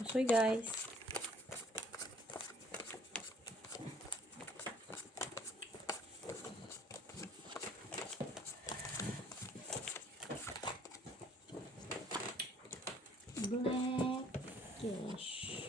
Usoy guys. Blackish.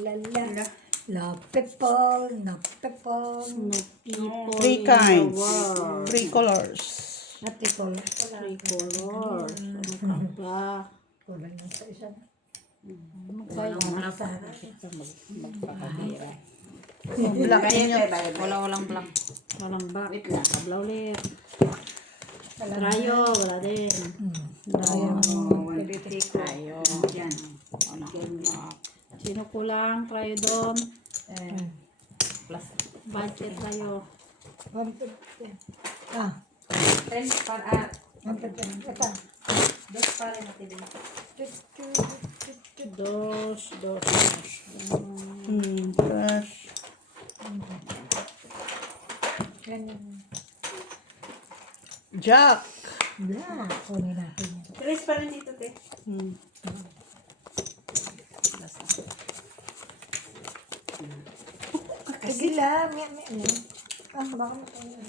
Lala. Love people, no people. No people Three in kinds. the world. Three colors. Not people. Three colors. Ano ka ba? Kulang lang sa isa. Kaya magpakahira. Black ninyo. Walang black. Walang black. Kablaw ulit. Trayo, wala din. Trayo. Trayo. Yan. Sino kulang? Trayo doon. Plus. Budget tayo. 150. Ah, 10 para 150. Ito. 2 para natin din. Dos. Fresh. Ganyan. Jack. Bla. Kunin natin yan. 3 pa rin dito, te. Kasi lang. Ah, baka matayo.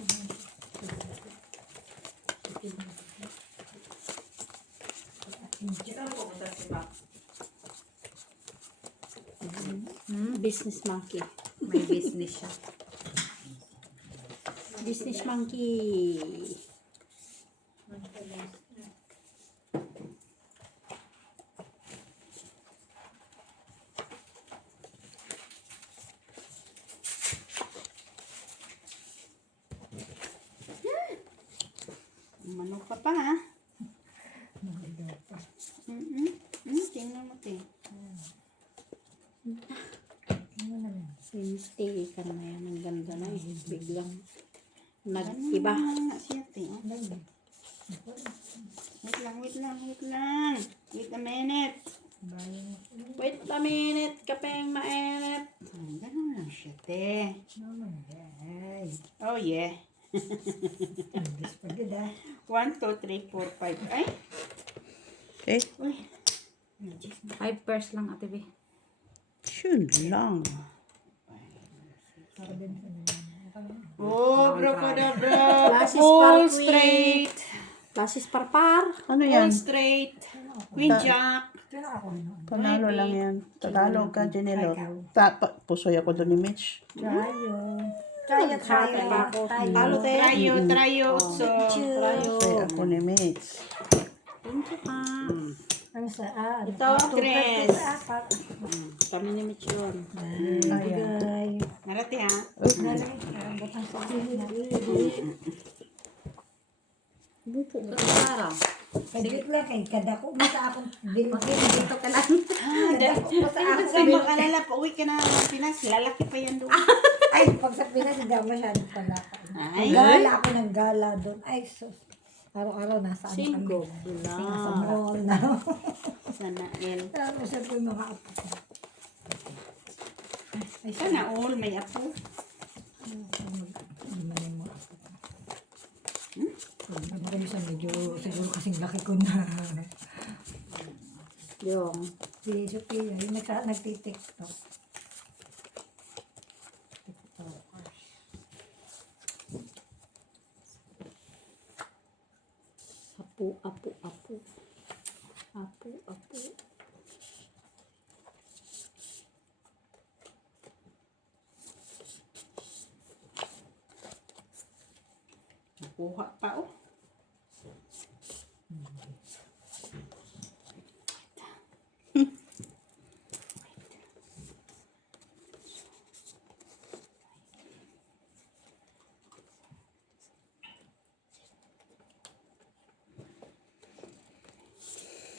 Ito na pupunta si Mac. Business monkey. May business siya. Business monkey. Manok ka pa, ha? Tingnan mo, te. Hindi ka na yan. Ang ganda na eh. Biglang nag-iba. Siya, te. Wait lang. Wait a minute. Wait a minute. Kapeng mainit. Ganun lang siya, te. Oh, yeah. English pa gid ah. 1, 2, 3, 4, 5. Ay! Okay. Uy. 5 pairs lang, Ate B. Yun lang. Oh, brocodabra. Classes Full par straight. Classes parpar. Ano Full yan? straight. Queen jack. Ito na ako noon. Panalo lang yan. Tagalog ka, Janelo. Pusoy ako doon ni Mitch. Tayo. Talo, te. Trayo. So, Pusoy ako ni Mitch. Thank you, pa. Ang sa Ito, Tres. Kami ni Mitch yun. Bigay. narati ha. Bupo ka para. Kagit lang kay kada ko masa akong bilbil dito ka lang. Saan ka makalala pa? Uwi ka na ng Pinas. Lalaki pa yan doon. Ay, pag sa Pinas hindi ako masyadong pala. Ay. Gala ako ng gala doon. Ay, sus. Araw-araw nasa ano Singo. kami. Bula. Nasa mall na. Sana el. Tapos siya po yung mga apo ko. Ay, sana all may apo. Hindi man yung mga apo ko. Ano kayo siya medyo siguro kasing laki ko na. Yung. Si Sophia, yung nagtitiktok. Apo. Nakuha pa, oh.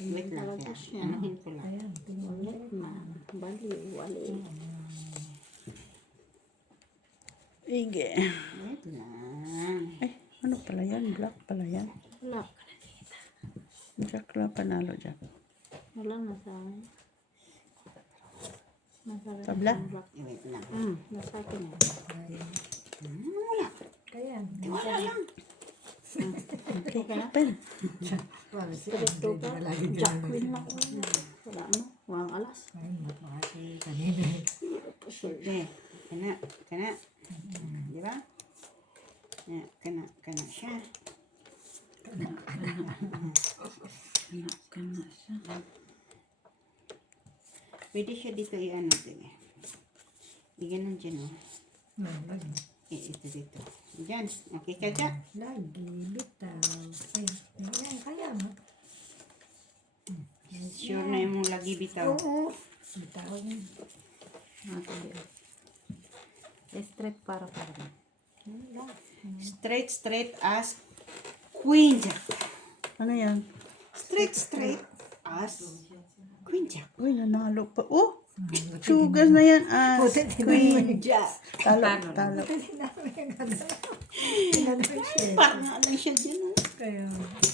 Wait lang. Talaga siya. Anuhin ko lang. Ayan, tingnan mo. Ulit man. Wali. Ige. Wait lang. panalo dyan? Wala na sa akin. Nasa akin Tabla? ang black. Wait lang. Nasa akin yan. Wala. Kaya, Wala lang. Okay ka na? Pen. wala si Ito ka? lagi Jack Queen lang. Wala ano? Walang alas. Ay, makakasi kanina. Okay. Kana. Di ba? Kana siya. Kana siya. Pwede siya dito i-ano din eh. I-ganon dyan oh. Ito dito. Dyan. Okay ka dyan. Lagi, bitaw. Ay, kaya nga. Sure na yung mong lagi bitaw. Oo. Bitaw yan. Straight para. Straight as Queen Jack. Ano yan? Straight as Queen Jack. Uy, nanalo pa. Oh! Sugas na yan. Queen. Jack. Talo. Parang ano siya dyan oh. Kaya,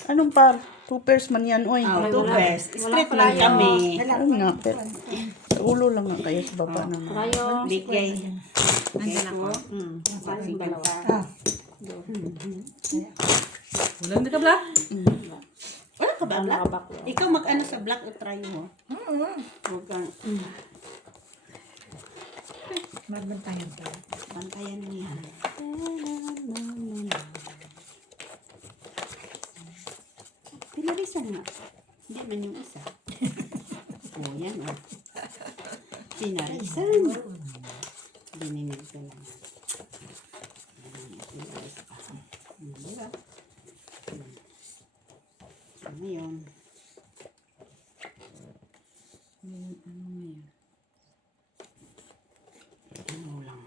Anong par? 2 pairs man yan. Uy. Oh, two best. Straight Wala lang kami. Ayun nga. Pero, sa ulo lang nga kayo sa baba naman. Tayo. Bigay. Nandiyan ako. Saling dalawa. Wala na ka black? Wala ka ba black? Nakabak. Ikaw mag-ano sa black o try mo? Huwag kang magbantayan tayo. bantayan niya. Pinarisan nga. Hindi man yung isa. O, yan o. Pinarisan. Dininig ka lang. Pinaris pa. Diba? Ano yun? Ano lang.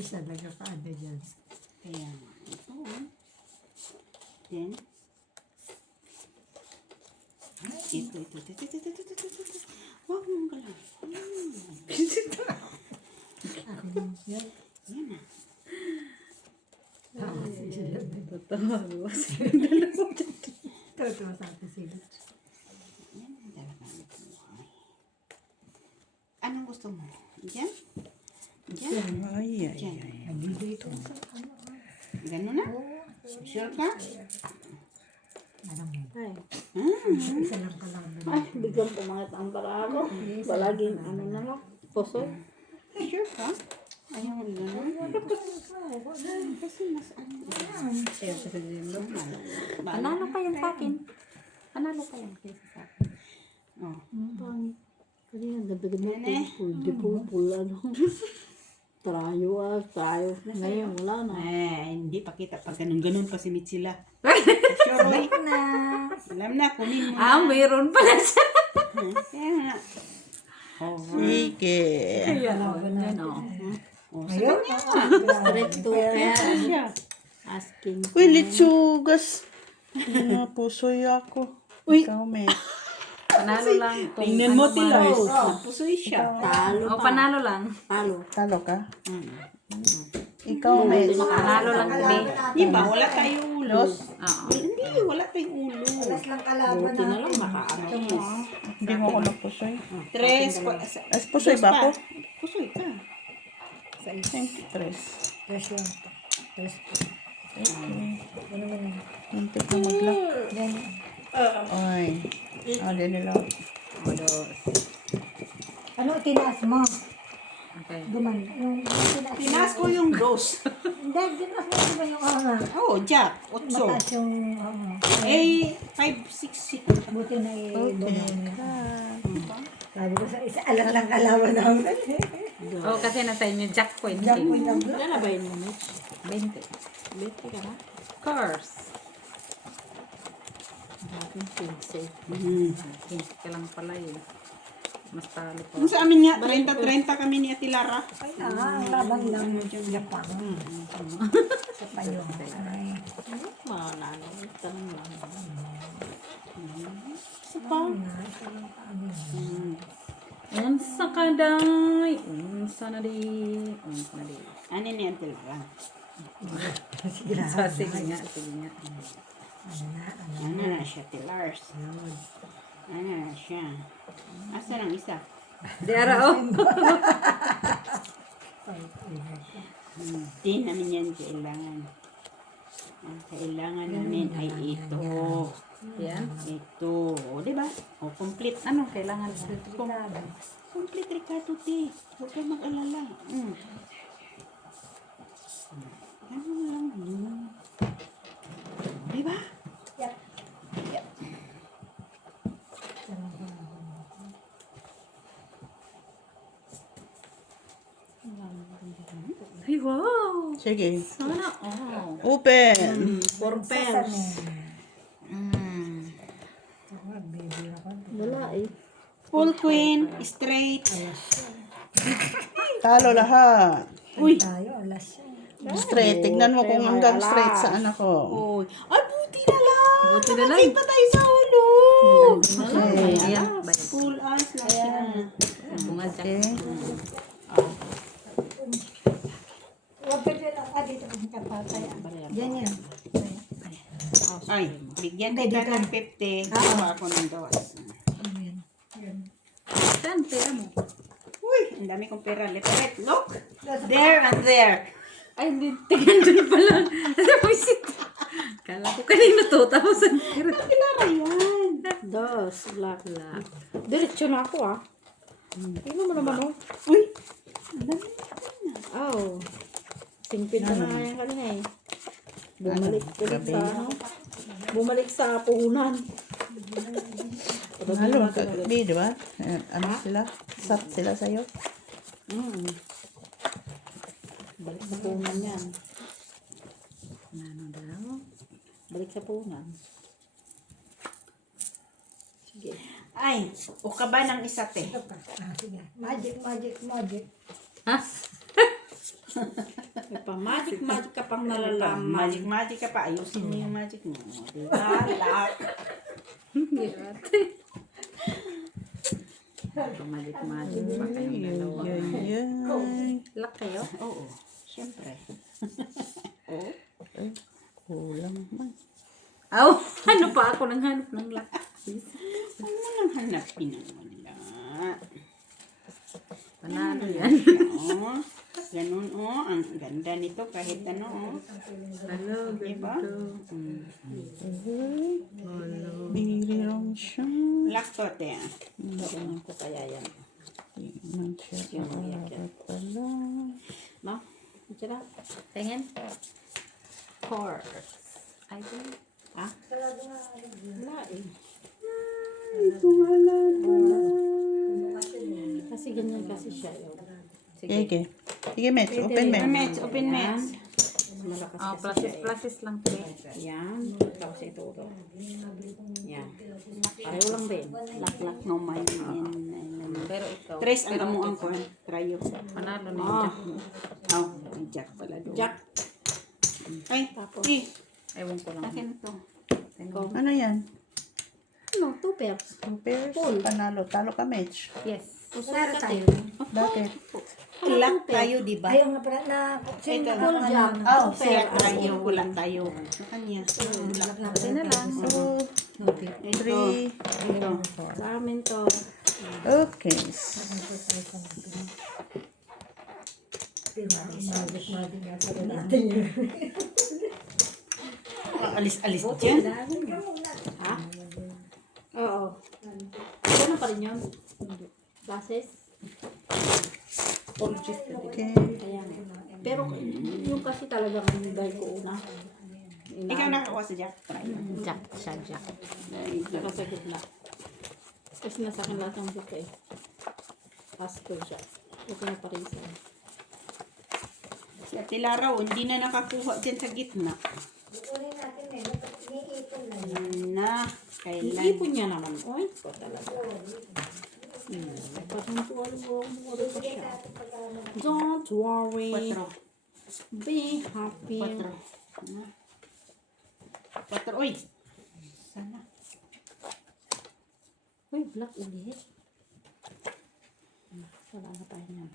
Siya nagkapaano dyan. Kaya nga. Ito o. Then, ito. Huwag mong galaw. Yan. Yan na. Totoo sa atin sila. Yan ang talaga ang buhay. Anong gusto mo? Diyan? Diyan? Ay. Nabibigay ko sa ano. Ganun na? Sure ka? Alam mo. Ay. Isa lang kalaban. Ay, biglang pumangat ang parako. Palaging ano na lang. Puso. Sure ka? Ayaw mo ganun? Kasi mas ano. Panalo pa yan sa akin. Panalo pa yan kaysa sa akin. Oh. Pangit. Kasi ang ganda-ganda Nene. Di po ano. Tayo. Ngayon, wala na. Hindi pa kita pag ganun pa si Mitsila. Sure, Roy. Alam na, kunin mo na. Mayroon pala siya. Kaya nga. Oh, Sige. oh, Ayun. Straight to pair. Asking. Uy, litsugas. Pusoy ako. Uy. Ikaw, me. Panalo lang. tingnan mo, Tilos. Napusoy siya. Talo pa. Panalo lang. Talo. Talo ka? Ikaw, me. Panalo lang kami. Di ba, wala tayong ulo. Oo. Hindi, wala tayong ulo. Alas lang kalaban Buti na lang natin. makaano. Hindi mo ako napusoy. Tres. As pusoy ba ako? Pusoy ka. Thank you, Tres. Tres lang. Tres. Ano mo na. Muntik na mag-lock. Then, Ay. Di nila. ano tinaas mo? Okay. Duman. Yung tinaas mo. Tinas ko yung dos. Hindi, tinaas mo diba yung Oh, Jack. Otso. mataas yung Eh, 5, 6, 6. buti na duman. Sabi ko sa isa, alam lang kalaban namin. Oo, kasi nasa inyo, Jack Point. Diyan ko yung Lalabayin mo, Mitch. 20. 20 ka na. Of course. Aking pinse. 20 ka lang pala yun. Mas talo pa. Kung sa amin nga, 30-30 kami ni Ate Lara. ay na, ang laban lang mo yung Japan. Sa payo. Ay. Manalo. Tanong lang. Unsa ka day? Unsa na di? Unsa na di? Ano ni Ate Lara? Sige na. Sige nga, sige nga. Ano na siya, Tilars. Ano na siya. Asa lang isa? Di ara, oh. Hindi namin yan kailangan. Ang kailangan namin ay ito. Yan. Ito. O, diba? O, complete. Ano kailangan mo? Complete, Ricardo, te. Huwag kang mag-alala. Ano lang yun. Diba? Yep. Yep. Ay, wow. Sige. Sana, oh. Open. For pairs. Wala eh. Full queen, straight. Talo lahat. Uy! Tayo, alas yan. Straight. Tignan mo kung hanggang straight saan ako. Uy! Ay, buti na lang! Buti na lang. Nakakit pa tayo sa ulo! Okay. Ayan, bayad. Full eyes lang siya. Bunga dyan. Okay. Huwag ka dyan ang dito ang kapatay. Yan yan. Ay, bigyan Hindi, kita dito. ng 50. Gawa ako ng gawas. Saan, pera mo? Uy! Ang dami kong pera. Left, right. Look! There and there. Ay, hindi. Tingnan dyan pala. Visit. Kala ko kanina 2,000. Pero Kilara yan. Dos. Black. Diretso na ako ah. Tingnan mo naman oh. Uy! Oh. Singpit na nga yan kanina eh. Bumalik ulit sa ano. Bumalik sa puhunan. Halo, kagabi, di ba? Ano sila? Sat sila sa'yo? Balik sa puhunan yan. ano daw? Balik sa puhunan. Sige. Ay, o ka ba ng isa, te? Ito pa. Sige. Magic, magic, magic. Ha? May pa magic ka pang nalalaman. Magic ka pa. Ayusin mo yung magic mo. Diba? Lock. Hindi ate. Magic pa kayong dalawa. Yay. Lock kayo? Oo. Siyempre. Kulang man. Aw, ano pa ako nang hanap ng lock? Huwag mo nang hanapin ang wala. Panalo yan. Oo. Ganun, oh. Ang ganda nito kahit ano, oh. Hello, Diba? ganito. Birirong siya. Lock to, te. Ganyan ko kaya yan. Tingnan siya. Pala. No? Ito na. Tingin. Course. I think. Ha? Wala eh. Kasi ganyan kasi siya. Sige. Sige, Mets. Open, Mets. Open match. Malakas Oh, kasi siya pluses lang to. Yan. Tapos ito. Yan. Pareho lang din. Lock no man. Pero ikaw. Tres ang amuang ko. Trayo. Panalo na Ah. yung Oh, may jack pala doon. Jack. Ay, Tapos. eh. Ewan ko lang. Akin to. Ano yan? Ano? 2 pairs. Two pairs? Panalo. Talo ka, Mets. Yes. Meron tayo. Bakit? Lock tayo, di ba? Ayaw nga pala na. Ito. Full jack. Oh, Two siya pairs. tayo. Kulang tayo. Sa kanya. Lock na. Pwede na lang. 2, 3. Ito. Sa amin to. Okay. Magic, magic nga pala natin yun. Alis-alis dyan. Ha? Oo. Ganun pa rin yun. Classes. Okay. Kaya nga. Pero yung kasi talagang dahil ko una. Ikaw nakakuha sa jack. Try. Jack siya, Jack. Nasa gitna. Kasi nasa akin lahat ng book eh. Pasko siya. Huwag ko na parisa. Si Ate Lara, hindi na nakakuha dyan sa gitna. Kukunin natin eh. Iipon na yun. Na, kailan? Iipon niya naman. Oy, ko talaga. Parang tuwal pa siya. Don't worry. 4. Be happy. 4. Uy. Sana. Uy, black ulit. Wala na tayo niyan.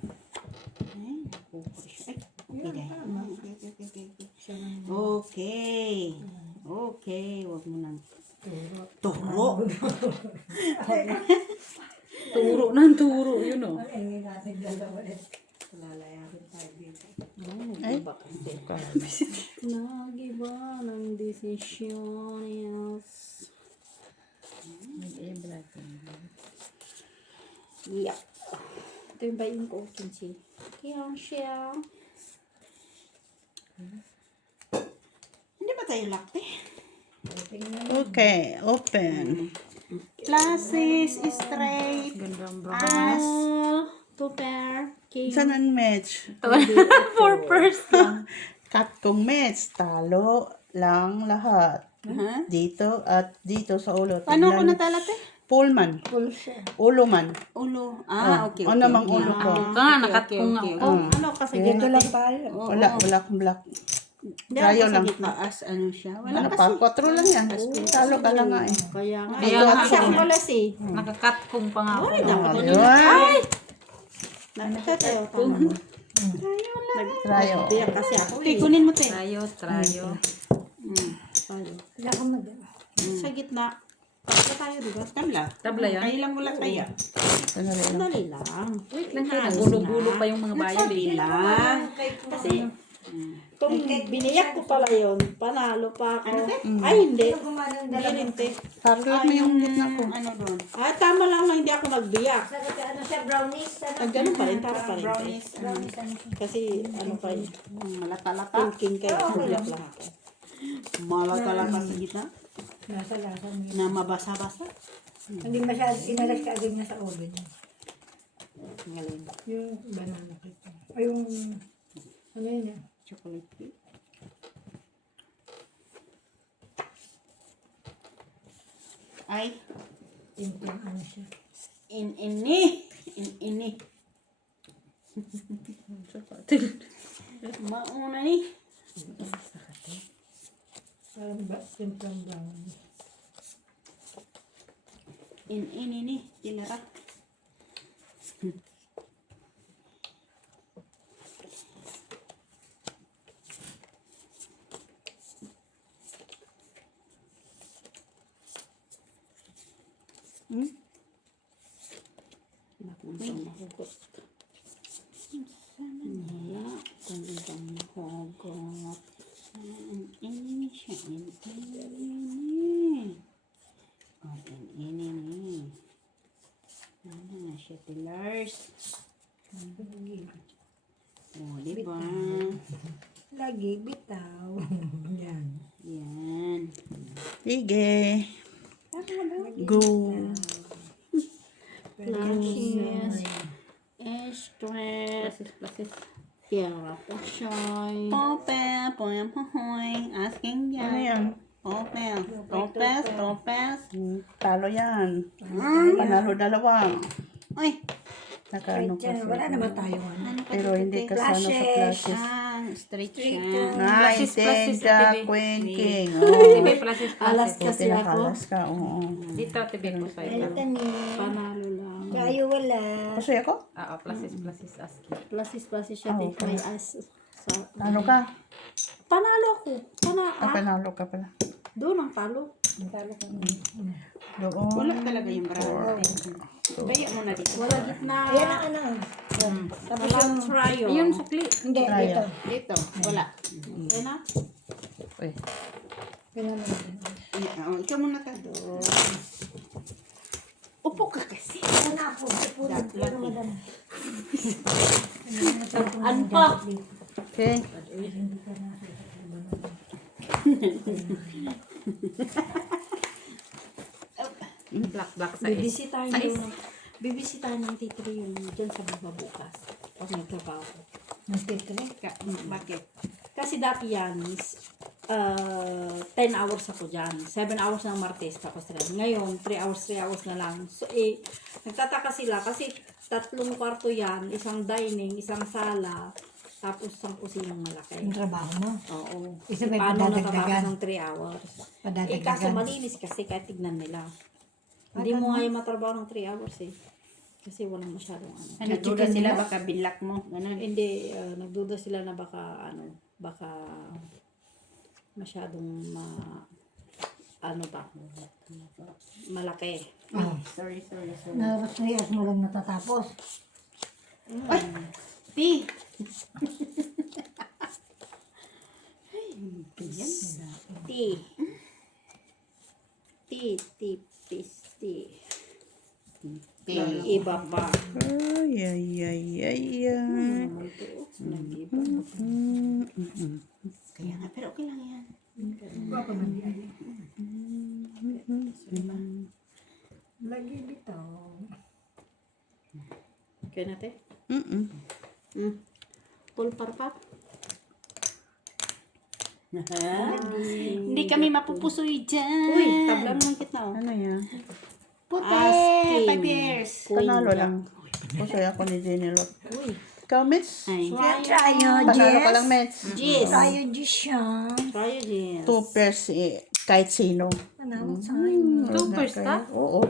Ay, nakuha siya. Ay, okay dahil. Okay. Okay, wag mo nang turo. Turo ng turo, yun o. Ay, natin dalawa ulit. Lalayarin tayo dito. Ay, Nag-iba ng desisyon, yes. Yeah. Ito yung bayin ko, kinsi. Kaya siya. Hindi ba tayo lakte? okay, open. Classes, straight. As. Oh, two pair. King. Saan ang match? For person. Cut kong match. Talo lang lahat. Huh? Dito at dito sa ulo. Paano ako Tingnan. natalate? Pullman. Full siya. Ulo man. Ulo. Ah, Okay. ano namang ulo ko? nakat ko nga. Oh, ano kasi Dito ganito lang tayo. Wala akong black. Hindi Tayo ako lang. sa gitna. As ano siya. Wala Ano kasi. pa? 4 lang yan. Talo ka lang nga eh. Kaya nga. Kaya Ito nga kasi ako. ako malas eh. Nakakat kong pa nga ako. Ayun. Nakatayo. Trayo. Biyak kasi ako Okay, eh. kunin mo te. Trayo. Tayo. Wala akong mag... Sa gitna. Tapos tayo, di ba? Tabla. Tabla yan? Kayo lang wala kaya. Sandali lang. Dali lang. Wait lang kayo. Nagulo-gulo pa yung mga bayan eh. Lang. Kasi, kung biniyak ko pala yun, panalo pa ako. Ay, hindi. Hindi rin, te. Target mo yung gitna ko. Ano doon? Ay, tama lang na hindi ako nagbiyak. Ano siya, brownies? Ay, ganun pa rin, tama pa rin. te. Brownies. Kasi, ano pa rin, Malata-lata. thinking kayo, nagbiyak lang ako. Malata-lata sa gitna. Nasa lasa niya. Na mabasa-basa. Hindi masyado, inalas ka agad niya sa ulo niya. Ngayon. Yung banana cake. Ay, yung... Ano yun eh? Chocolate cake. Ay, Simpleng ano siya. ini. Mauna ni. Parang ba, simpleng brownies. Ini ni. Tinara. Nakuntang mahugot. Wala. Kung ibang mahugot. Ini siya. Ini. Ini ni. Ano na siya, Pilars? Oh, di ba? Lagi, bitaw. Yan. Yan. Sige. Go. Lunches. Stress. Kaya po siya. Popel, poem, hoy. Asking yan. Ano yan? Popel. Topes. Talo yan. Panalo dalawa. Uy. Nakaano Diyan, kasi. wala naman tayo. Ano. Pero hindi kasama sa classes. Straight siya. Nine, Plasis, ten, plasis, jack, ate, queen, Babe. king. TV Oh. plasis Alas plasis. kasi ako. Pinakalas ka, oo. Dito, TV po sa Ay, ito. tani. Panalo lang. Kayo wala. Kasi ako? Plasis aski. Plasis siya. Oh, May as. Sa, Ano ka? panalo ako. Panalo ka pala. Doon ang talo. Doon. Wala talaga yung brown. Baya mo na dito. Wala gitna. Ayan ang ano. Tapos yung trio. Ayun, sukli. Hindi, Raya. dito. Dito. Wala. Yan na. Uy. Ganun lang. Oh, ikaw muna ka. Upo ka kasi. Ano ako? Pulot. Pero madami. Ano pa? Okay. Black sa is. Bibisitahin yung bibisitahin ng titri yung dyan sa baba bukas. Pag nagtrabaho ko. Bakit? Kasi dati yan, 10 hours ako dyan. 7 hours ng Martes tapos rin. Ngayon, 3 hours na lang. So, nagtataka sila kasi 3 kwarto yan, isang dining, isang sala, tapos isang kusinang malaki. Yung trabaho mo. Oo. Isa may Paano padadagdagan? natatapos ng 3 hours? Kaso Padadagdagan. malinis kasi kahit tignan nila. Hindi mo nga yung matrabaho ng 3 hours eh. Kasi walang masyadong ano. Nagduda sila baka binlock mo. Ganun. Hindi, nagduda sila na baka masyadong ano ba? Malaki. Sorry. Naras mo lang natatapos. Ti! Tea. Tipis, tea. Ti. Iba pa. Ay. Nag-iba. Kaya nga, pero okay lang yan. Lagi dito. Okay natin? Mm-mm. Pulpar pa? Hindi kami mapupusoy dyan. Uy, tabla naman kita oh. Ano yan? Puti! Asking. 5 years. Panalo lang. Pusoy ako ni Jenny Lot. Uy. Ikaw, Mitch? Ay. Tayo, Panalo ka Jess. lang, Mitch. Jis. Tayo, Jess siya. Tayo, Jis. 2 pairs kahit sino. Panalo sa akin. 2 pairs ka? Oo.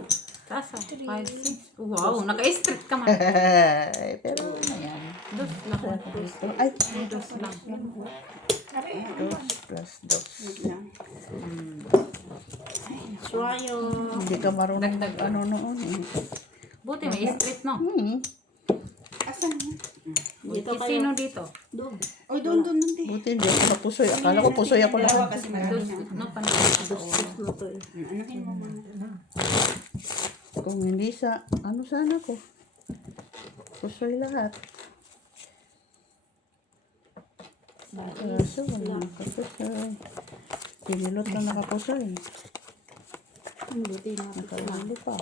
Tasa. 5, 6. Wow, naka-strict ka man. Pero ano yan? Dos lang. Ay, Dos lang. 2 plus 2. Wait lang. Suwayo. Hindi ka marunong Dagdag. ano noon eh. Buti may strict, no? Asan yan? Dito kayo. Sino dito? Doon. Oy, doon, Ti. Buti hindi ako napusoy. Akala ko pusoy ako Dalawa lang. kasi marami Dos. na. No, panalo. Ano to eh. Anuhin mo muna. Kung hindi sa, ano sana ko? Pusoy lahat. Kaso wala nakapusoy. Pinilot na nakapusoy. Buti natin ko lang. Nakahuli pa.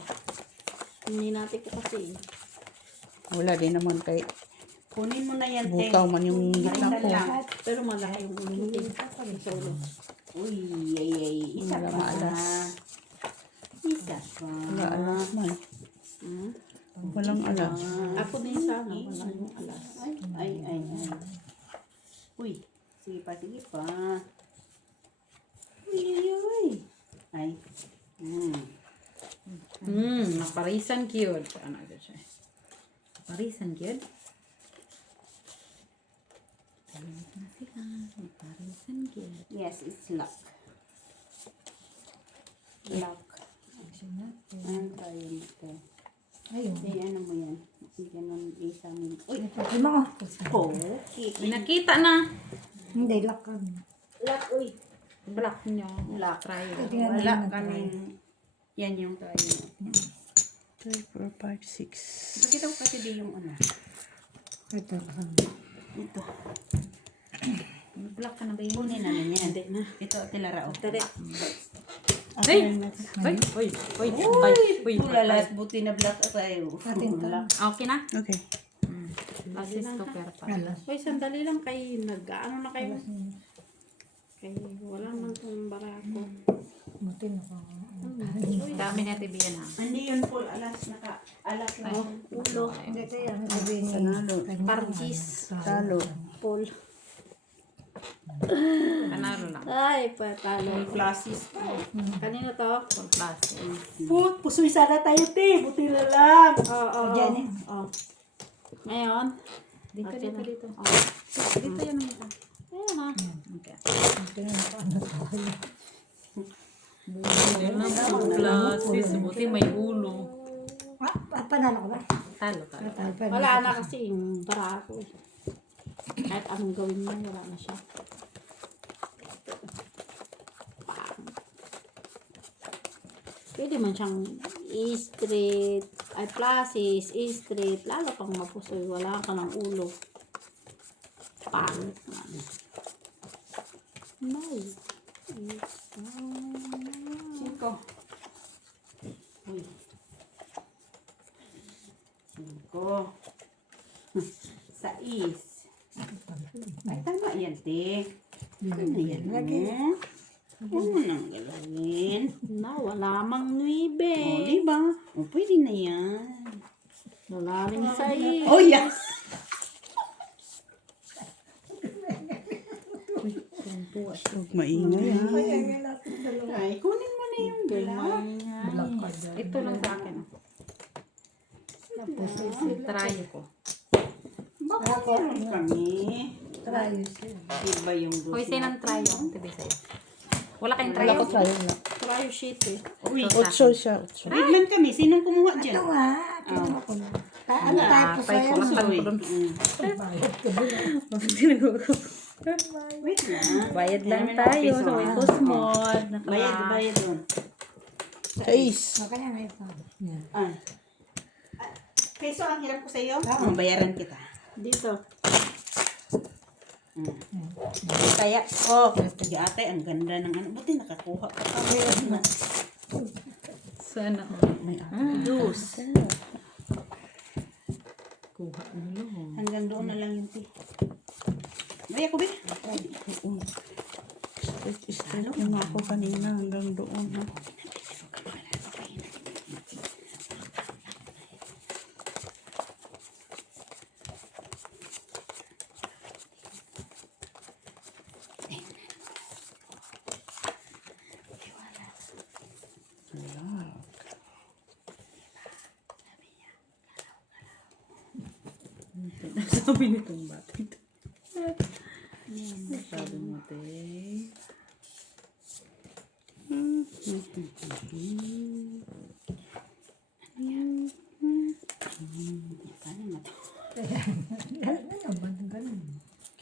Hindi natin ko kasi. Wala din naman kay Kunin mo na yan, Te. bukaw man yung gitna Balikan ko. lang. Pero malaki yung ulo. Sa ulo. Uy, ay. Isa Wala pa. maalas. Isa pa. Wala alas man. Hmm? Walang alas. Ako din sana. Wala yung alas. Ay. Uy, sige pa. Uy. Ay. Naparisan cute. Ano ito siya? Naparisan cute? Naparisan cute. Yes, it's luck. Luck. Anong tayo nito? Ayun. Hindi, ano mo yan? Ganun, isa mo. Uy, Ito mo. okay. Pinakita na. Hindi, lakad. Luck, uy. Black nyo. Luck. Try. Wala kaming, yan yung tayo. 3, 4, 5, 6. Pakita ko kasi di yung ano. Ito. Ito. Black ka na ba yun? Kunin namin yan. Hindi na. Ito, tilara o. Tari. Ay! Uy! Tulalas, buti na black tayo. Atin to. Okay na? Okay. Basis to perpa. Alas. Uy, sandali lang kay nag-ano na kayo. Kay wala man itong barako. Buti na ko. Dami na tibiyan ha. Hindi yun full alas, alas lang. Ulo. Hindi kaya ang sabihin niya. Panalo. Pargis. Talo. Pol. Panalo lang. Ay, patalo. Classes. Kanino to? Full plastic. Pusoy sana tayo, te. Buti na lang. Oo. Jenny. Oh. Ngayon. Dito, dito, dito. Oh. Dito yan ang isa. Ayan ha. Okay. Full plastic. Buti may ulo. Panalo ka ba? Talo ka. Wala na kasi yung barako. Kahit anong gawin mo, wala na siya. Pang. Pwede man siyang i-straight, ay plasis, i-straight, lalo pang mapusoy, wala ka ng ulo. Pang. Nice. 5. Uy. 5. 6. Ay, tama yan, te. Ano yan, ano? Huwag mo nang galawin. Na, wala mang O, nuibe. diba? O, pwede na yan. Wala rin sa iyo. Oh, yes! Huwag maingay ha. Ay, kunin mo na yung black. Ito lang sa akin. Try ko. Baka meron kami. Trayos yun. Iba yung Hoy, sinang try yung tibi sa'yo. Wala kayong Wala ko trial? trial na. Try sheet eh. Uy, 8 siya, 8. biglan kami. Sinong kumuha dyan? Ito nga, kinuha ko na. Ano tayo po Patay sa'yo? ko lang Uy. ko doon. Bayad ka din. Wait lang. Bayad lang Namin tayo piso, sa ah. Witos Mod. Bayad doon. 6. Baka na nga ito. Yan. Peso ang hirap ko sa iyo. Bayaran kita. Dito. Kaya, sige ate, ang ganda ng ano. Buti nakakuha ka pa. Sana. Juice. Kuha nilo. Hanggang doon na lang yung tea. Maya ko, Bi. Straight yung ako kanina hanggang doon. Ha? Sabi nitong bata ito. Sabi mo, te.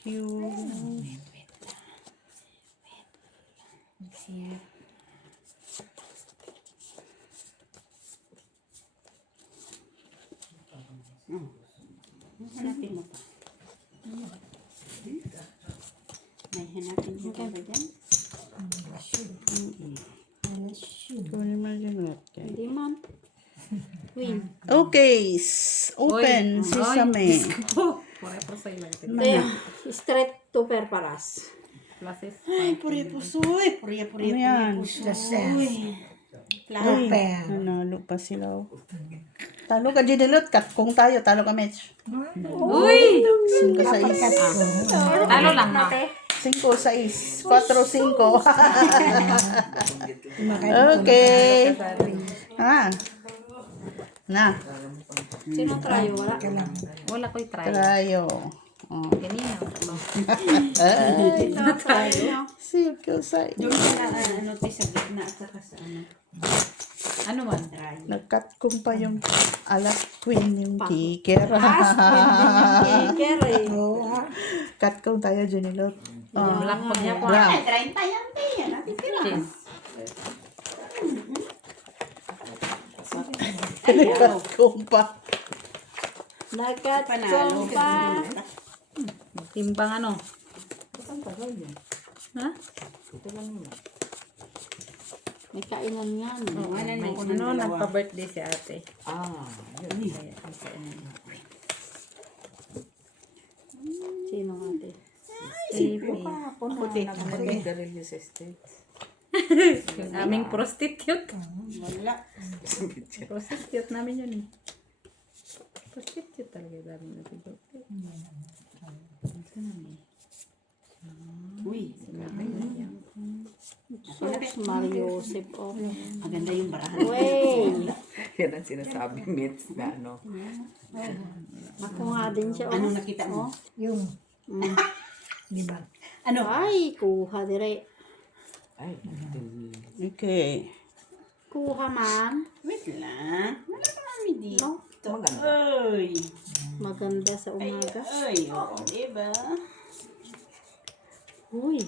Cute. Hanapin mo pa. May hanapin mo pa ba dyan? Kunin mo dyan. Okay. Hindi man. Win. Okay. Open sesame. Oh, forever silent. Then, straight to perparas. Classes. Ay, puri pusoy. Puri Ano yan? pusoy. Open. Nanalo pa sila. Oh. Talo ka, Ginelot. Kung tayo, talo ka, Mitch. Uy! 5 sa is. Talo lang na. 5 sa is. 4, 5. Okay. Na. Sino trayo? Wala. Wala ko'y try. Tayo. Oh. Ganyan. Sino trayo? 5 sa is. Doon ka na, ano, sa gitna at saka sa ano. Ano man? Nag-cut ko pa yung alat queen yung kicker. Kiker eh. Cut ko tayo, Ginelot. Black pag niya po. Black. 30 yan, tiyan. Natin sila. Cheese. Nag-cut ko pa. Nagat Panalo. pa. Timbang ano? Ha? May kainan yan. May ano, nagpa-birthday si ate. Sino ate? Puti. Yung aming prostitute. Wala. Prostitute namin yun eh. Prostitute talaga yung daming nabigay. Uy. Sus, Mario Joseph. Oh. Maganda yung barahan. Wey. Yan ang sinasabi, Mitz, na ano. Nakuha din siya. Anong Oh. nakita mo? Yung, Mm. di ba? Ano? Ay, kuha dire. Ay, Okay. Kuha man. Wait lang. Wala pa kami dito. No? Ay. Maganda sa umaga. Ay, oo, diba? Uy,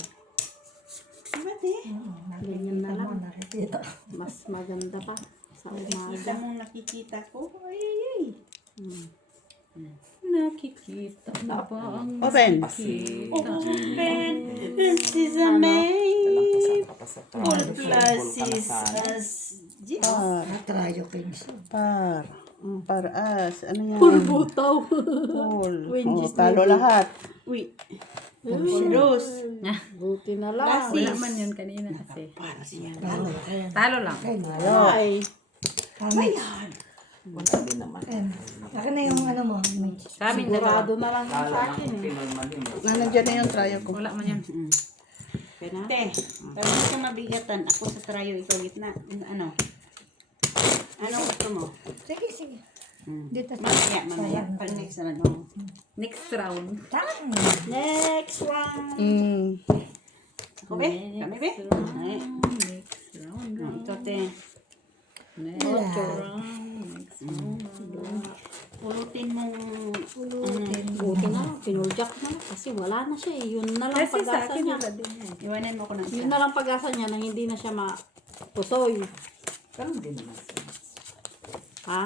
Diba, te? ganyan na lang. Nakikita. Mas maganda pa sa Nakikita umaga. mong nakikita ko. Ay, ay, ay. Nakikita mo ba ang Open. Open sesame. All classes as Par. Natrayo ko yung Par. Paras. Ano yan? Pulbutaw. Full. Wendy's Talo lahat. Uy. Rose. Buti na lang. Lassi. Wala man yun kanina kasi. Para siya. Talo lang. kay na. Ay, wala din naman. Akin na yung ano mo. Sa amin dalawa. sigurado na lang yun sa akin eh. Nandiyan na yung tryo ko. Wala man yan. Pena? Te, pag hindi ka mabigatan, ako sa trayo, ikaw gitna. Ano? Ano gusto mo? Sige, sige. Dito sa Mamaya. Pag next na ano. Next round. Next one. Kami, kami be. Ay. Next round. Oh, ito te. Next round. Next round. Ulutin mong Buti na lang, pinuljak na lang kasi wala na siya eh. Yun na lang Kasi sa pag-asa akin, niya. wala din yan. iwanan mo ko ng Yun isa. na lang pag-asa niya na hindi na siya mapusoy. Karoon din naman siya. Ha?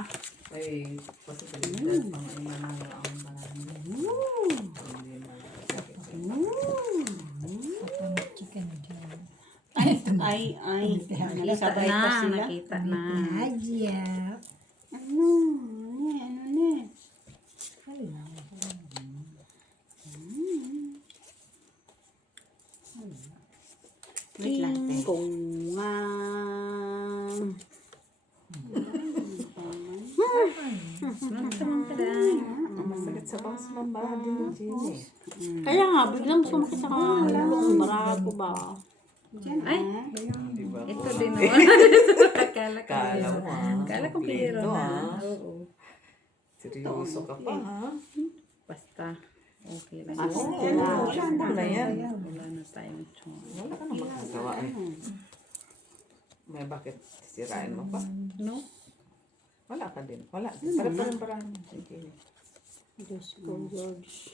Ay, posibilidad pang ay manalo ang marami. Hindi na. Chicken dyan. Ay. Nagsabay pa sila. Nakita na. Aja. Ano na. Wait lang, te. Kung nga. Masakit sa bangs mambahan din ng Jenny. Kaya nga, biglang sumakit sa ulong barako ba? Diyan, Ay. Diba? Ito din naman. Akala ko. Kala mo Akala ko biro Kompleto, na. Oo. Seryoso ka pa ha? Basta. Okay lang. Wala na yan. Wala na tayong chong. Wala ka na magagawa eh. May bakit sirain mo pa? No? Wala ka din. Wala. Para. Sige. Diyos ko, George.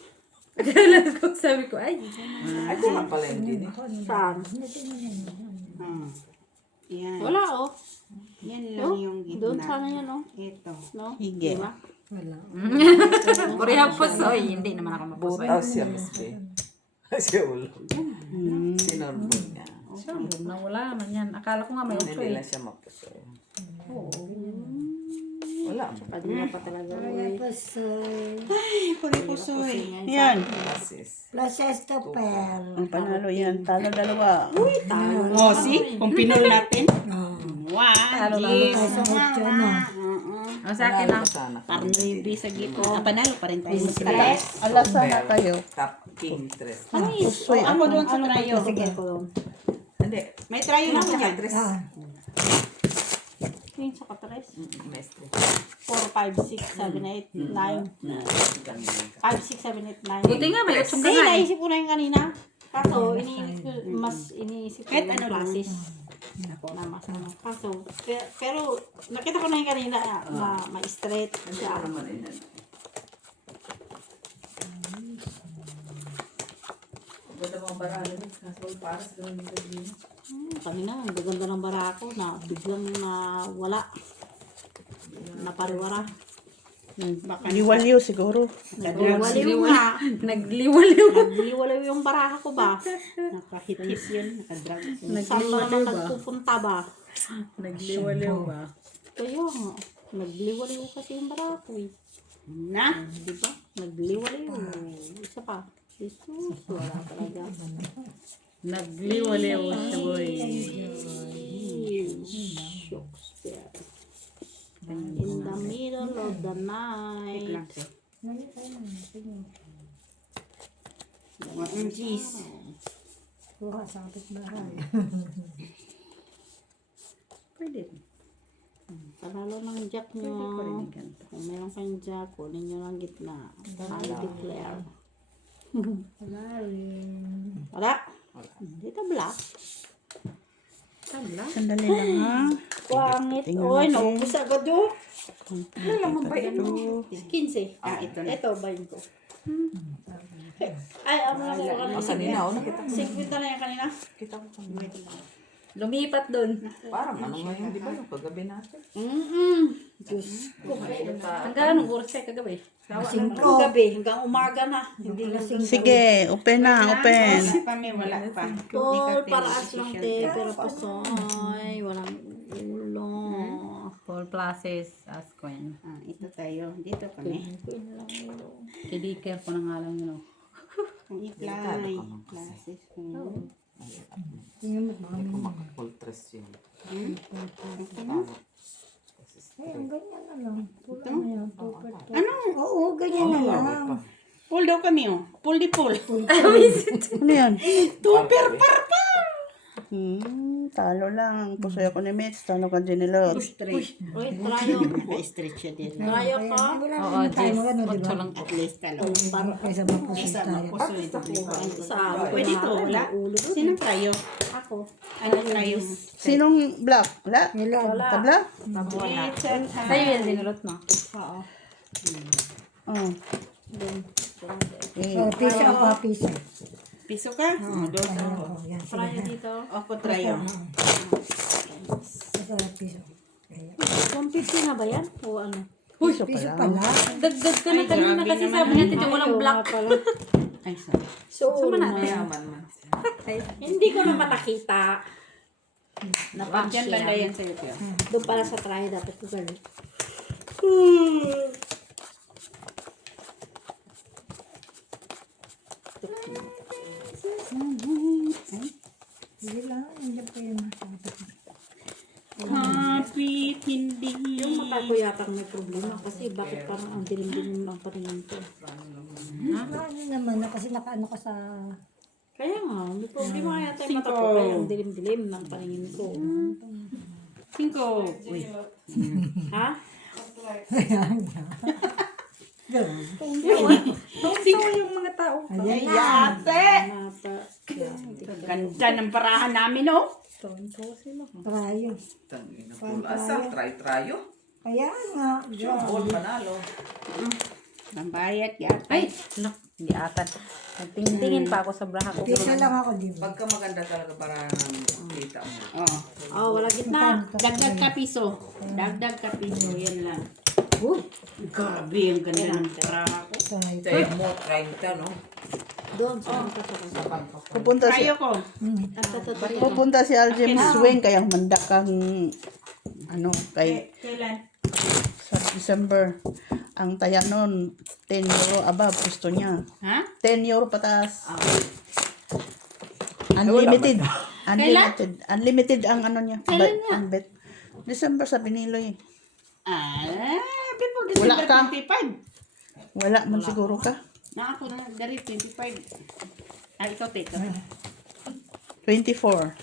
Akala ko, sabi ko, ay. Ay, kung nga pala yung Jenny. Saan? Yan. Wala oh. Yan lang yung Doon gitna. sana yan oh. Ito. No? Hige. Diba? Korea pusoy. Hindi naman ako mapusoy. Butaw siya, Miss B. Siya ulo. Sinorbo niya. So, nawala man yan. Akala ko nga may Hindi uso lang eh. siya mapusoy. Wala mo. Kanya pa talaga. Kaya pusoy. Ay, pusoy. Yan. Basis. Plus estopel. Ang panalo yan. Talo dalawa. Oh, see? Kung pinul natin. Wow. Talo lang. Yes. Sa mutyo na. Ang sa akin lang. Sana. Parang sa gito. Panalo pa rin tayo sa sila. Alas na kayo. Top king tres. Pusoy. Ako doon sa trayo. Sige ko doon. Hindi. May trayo lang yan. Tres. Yun sa katres. Mestre. 4, 5, 6, 7, 8, 9. 5, 6, 7, 8, 9. Buti nga, may utsong ka Hindi, na eh. naisip ko na yung kanina. Kaso, iniisip ko Kahit yung ano lang. classes. Na mas ano. Kaso, pero nakita ko na yung kanina na ma-straight Hindi siya. ko naman yan. Ganda mga barala niya. Kaso para sa gawin nito din. Kanina, ang gaganda ng barako na biglang nawala. Napariwara. Baka Liwaliw siguro. Nagliwaliw nga. Nagliwaliw. Nagliwaliw yung baraha ko ba? nakahit-hit yun. Nakadrug. Saan ba naman nagpupunta ba? Nagliwaliw ba? Kaya nga. Nagliwaliw kasi yung barako eh. Na? Di ba? Nagliwaliw. Isa pa. Jesus, wala talaga. Nagliwaliw siya boy. Shakespeare. In the middle of the Wait night. lang, te. OMGs. Kuha sa kapitbahay. Pwede. Panalo ng jack nyo. Kung meron kayong jack, kunin nyo ng gitna. I declare. Wala rin. Wala. Dito black. Tabla. Sandali lang ha. Pangit. Tingnan Oy, natin. naubos agad oh. Alam mo ba ito? 15. Ito na. Ito, bayin ko. Ay, ano lang ako kanina. Kanina, nakita ko. 50 na yan kanina. Kita ko kanina. Lumipat doon. Parang ano ngayon, di ba yung kagabi natin? Diyos ko. Hanggang anong oras kayo kagabi? Hanggang gabi, hanggang umaga na. Hindi lasing. Sige, open na, open. Wala pa, may wala pa. Tol, paraas lang te, pero pasoy. Walang ulo. Paul Places, as Queen. Ito tayo. Dito kami. Kidikir ko na nga lang yun. Ang i-fly. Classes ko. Tingnan mo, Hindi ko makapul tres yun. eh, ang ganyan na lang. Pula na yan. Tupad to. Ano? Oo, ganyan na lang. Pull daw kami, oh. Pull di pull. Ano yan? Super parpar! Talo lang. Pusoy ako ni Mitch. Talo ka, Janelot. Straight. Uy, trayo. Naka-stretch siya din. Trayo ko. Wala Oo, naman tayo Jess. magano, di ba? Otso lang. At least talo. Kaysa mapusin Isa tayo. mapusoy. Sa amin. Pwede to, wala? Sinong tayo? Ako. Ano tayo? Sinong black? Wala? Milog. Tabla? Wala. Sa'yo yan, dinulot mo. Oo. Oh. Oh, piso ako, piso. Piso ka? Oo, doon. Oh, yan. Trayo dito. Ako trayo. Piso, piso. Ayan. 150 na ba yan? O ano? Piso Piso pa lang. pala. Dagdag ka na kanina kasi sabi natin yung walang black. Ay, sorry. So, Mayaman man siya. hindi ko naman nakita. Diyan banda yan sa'yo, Pio. Doon pala sa trayo dapat ko galit. Sige lang, hindi pa yun masabi. Kapit, hindi. Yung mata ko yata may problema kasi bakit parang ang dilim-dilim ng paningin ko. Ano naman, kasi nakaano ka sa... Kaya nga, may problema yata yung mata ko kaya ang dilim-dilim ng paningin ko. 5. Uy. Ha? Ito yung mga tao. Ayan na. Yate! Mata. Ganda ng parahan namin, oh. Trayo. Tangina po. Asa? Try-tryo? Kaya nga. All panalo. Nambayat yate. Ay, nak, hindi atan. Nagtingin pa ako sa braha ko. Piso lang ako, di ba? Pagka maganda talaga para kita mo. Oh. Oh, wala gitna. Dagdag ka piso. Dagdag ka piso. Yan lang. Grabe, ang ganda ng paraha ko. Trayo. Tayo mo, try ka, no? Doon sa mga kasama. Sapan pa. Pupunta si, Trayo ko. At totoo. pupunta si Aljem Swing kaya humanda kang ano kay Kailan? sa December. Ang taya nun, 10 euro above gusto niya. Ha? 10 euro pataas. Unlimited. Unlimited. Unlimited ang ano niya. Kailan nga? Ang bet. December sabi ni Loy. Before Wala December ka. 25. Wala man siguro ka. Na ako na, dari 25. Ikaw, take. 24.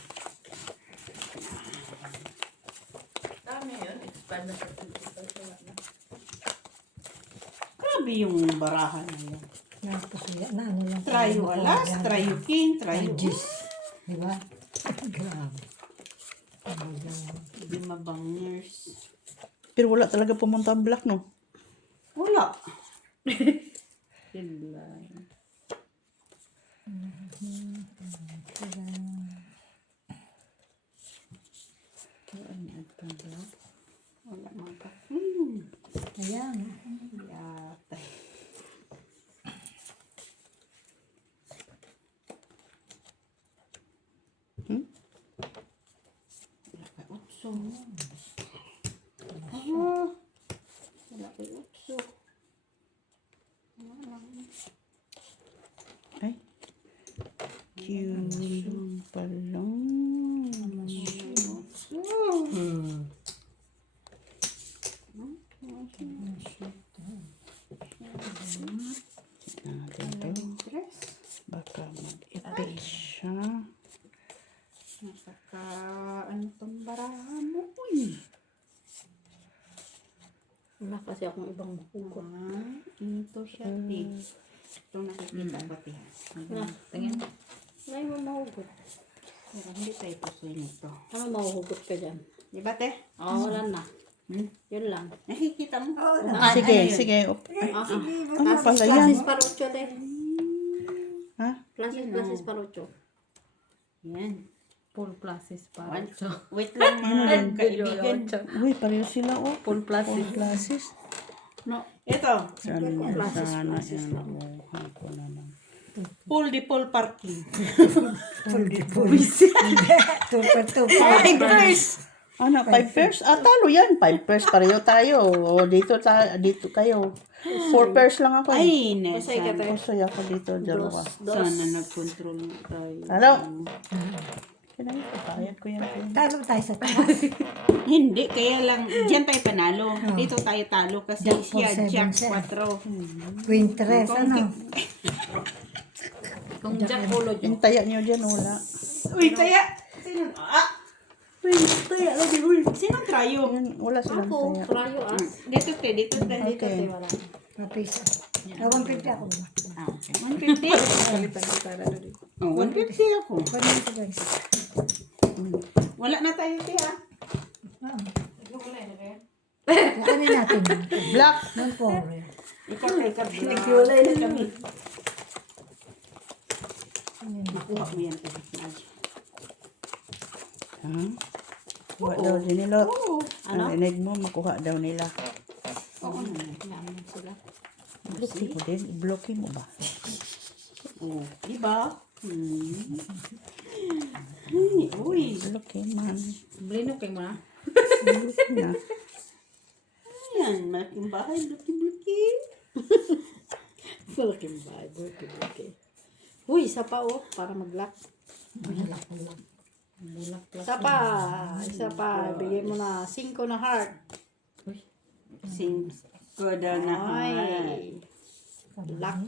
Dami yun. Expand na sa Grabe yung barahan na yun. Napasuya na, ano lang. Trayo alas, trayo king, trayo Di ba? Grabe. Lima bangers. Pero wala talaga pumunta ang black, no? Wala. Wala mga pa. Ayan. Yata. Wala pa utso. Wala pa utso. Ay. Cute pa lang. Natin to. Baka mag-effect siya. Nasaka, ano tong barahan mo? Uy. Wala kasi akong ibang makukuha. Ito siya, ito nakikita ko, tiha. Tingin. Ngayon mo mahugot. Pero hindi tayo pusoy nito. Ano mahuhugot ka dyan? Di ba, te? Oo, wala na. Hmm? Yun lang. Nakikita mo? Sige, sige. Ano pala yan? Clases parucho de. Ha? Clases parucho. Yan. Full classes pa. Wait lang, mga kaibigan. Uy, pareho sila, oh. Full classes. Full classes. No, ito. Sana yan nakuha ko naman. Full di full parking. Tupa. Ay, girls! Ano, 5 pairs? Talo yan. 5 pairs pareho tayo. O, dito kayo. 4 pairs lang ako. Ay, Kasi ka tayo. Pusoy ako dito, dalawa. Sana nag-control tayo. Hello? Bayad ko yan. Talo tayo sa taas. Hindi, kaya lang, diyan tayo panalo. Dito tayo talo kasi Jack siya, 4, Jack 7, 4. Queen 3, ano? Kung Jack Ulo Yung taya niyo dyan, wala. Uy, kaya, Sino? Ah! Uy, taya, lagi, uy. Sinong trayo? Yan, wala silang Ako, taya. trayo as. Dito te, dito te. Dito Okay. wala. Kapisa. 150 ako ba? Ah, okay. 150? Kalitan kita na doon. Oh, 150 ako. Pwede nito guys. Wala na tayo te ha. Ano natin? Black. Non-foreign. Ikaw kay ka. Naghiwalay na kami. Makuha mo yan te. Ha? Kuha daw dinilot. Oo. Ano? Narinig mo, makuha daw nila. Oo naman. Naman sila. Blocky mo din. I-blocky mo ba? Oh, diba? Ay, uy. Blocky man. Blino kay mo na. Blocky na. Ayan, malaking bahay. Luki-luki. Malaking bahay. Okay. Uy, isa pa oh, para mag-lock. Isa pa. Bigay mo na 5 na heart. Sing ko daw na Ay. heart. Lock.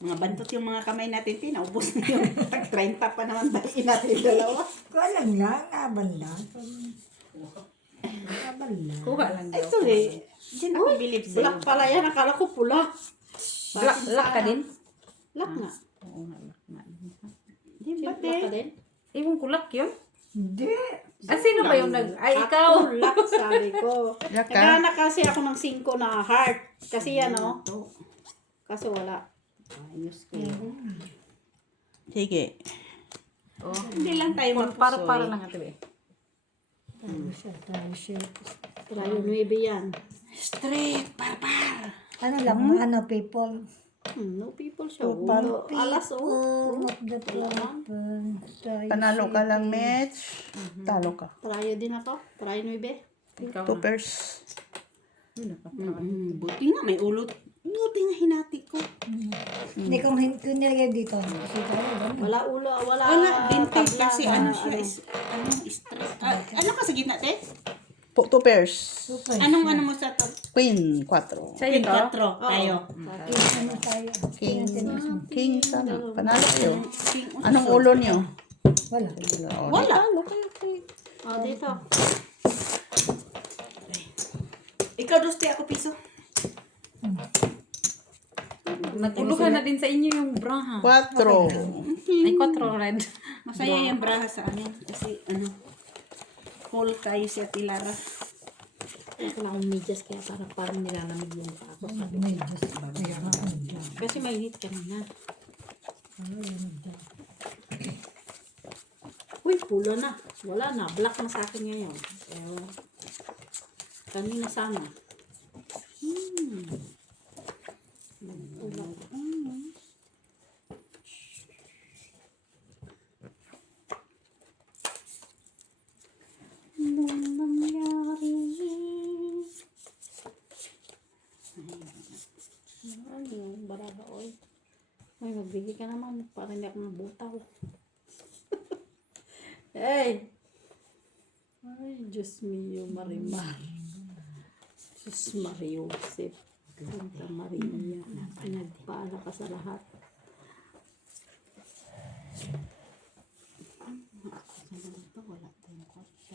Mga bantot yung mga kamay natin, naubos na yung 30 pa naman bayin natin dalawa. Kulang lang. Abal lang. Abal lang. Kuha lang daw. Actually, dyan ako believe sa'yo. Black pala yan. Akala ko pula. Lock ka din? Lock nga. Oo nga, lock na. Di ba, Lock ka te? din? Ewan ko lock yun. Hindi. Ah, sino ba yung nag... Ay, ikaw. Ako, lock sabi ko. Lock ka? Naghahanap kasi ako ng 5 na heart. Kasi yan oh. Kaso wala. Ayos ko yun. Sige. Oh. Hindi lang tayo magpusoy. Para lang ate. Tayo siya. Trayo 9 yan. Straight, barbar. Ano lang, ano people. No people siya. Tupal. Alas oh. Not the people. Panalo ka lang, Mitch. Talo ka. Trayo din ako. Trayo 9. Ikaw 2 na. pairs. Buti nga, may ulot. Buti nga hinati ko. Hindi kung nilagay dito. Kasi tayo, Wala ulo. Wala. Wala, binti tabla kasi na, ano siya, straight. Ano ka sa gitna, te? 2 pairs. Anong ano mo sa to? Queen, 4. Sa'yo Queen to? 4, tayo. Ano tayo? King. King sana. Panalo kayo. King, Anong ulo niyo? Wala. Wala. Oh, dito. Ikaw, Dosti, ako piso. Naguluhan na din sa inyo yung bra ha. 4. Ay, 4 red. Masaya yung braha sa amin. Kasi, full kayo siya, Tilara. Wala akong medyas kaya parang nilalamig yung pa ako. Kasi mainit kanina. Uy, pula na. Wala na. Black na sa akin ngayon. Pero, kanina sana. Anong nangyari? Ano yung baraba oil? Ay, magbigay ka naman. Para hindi ako nabutaw. Hey! Ay, Diyos mio, Marimar. Diyos Mario, Joseph. Santa Maria. Pinagpaala ka sa lahat. Wala tayong kwarta.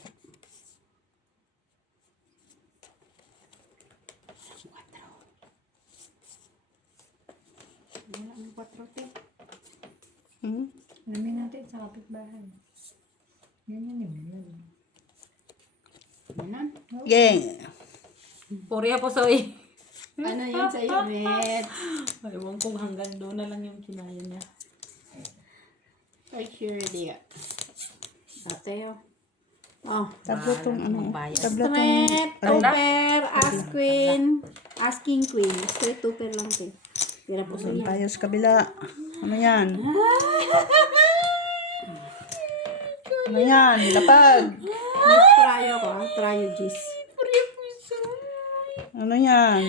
4. Wala ang 4, te. Namin natin sa kapitbahay. Ganyan yun. Ganon. Gang. Puriya po soy. Ano yun sa'yo, Met? Ewan ko hanggang doon na lang yung kinaya niya. For sure, dia. Ate, oh. Oh. Tablo tong ano. Bias. Tablo tong Straight, red. tupper, ask queen. Asking queen. Straight tupper lang ito. Tira po sa inyo. Tayo sa kabila. Ano yan? Ano yan? Lapag. Try ako, ha? Try you, Gis. Ano yan?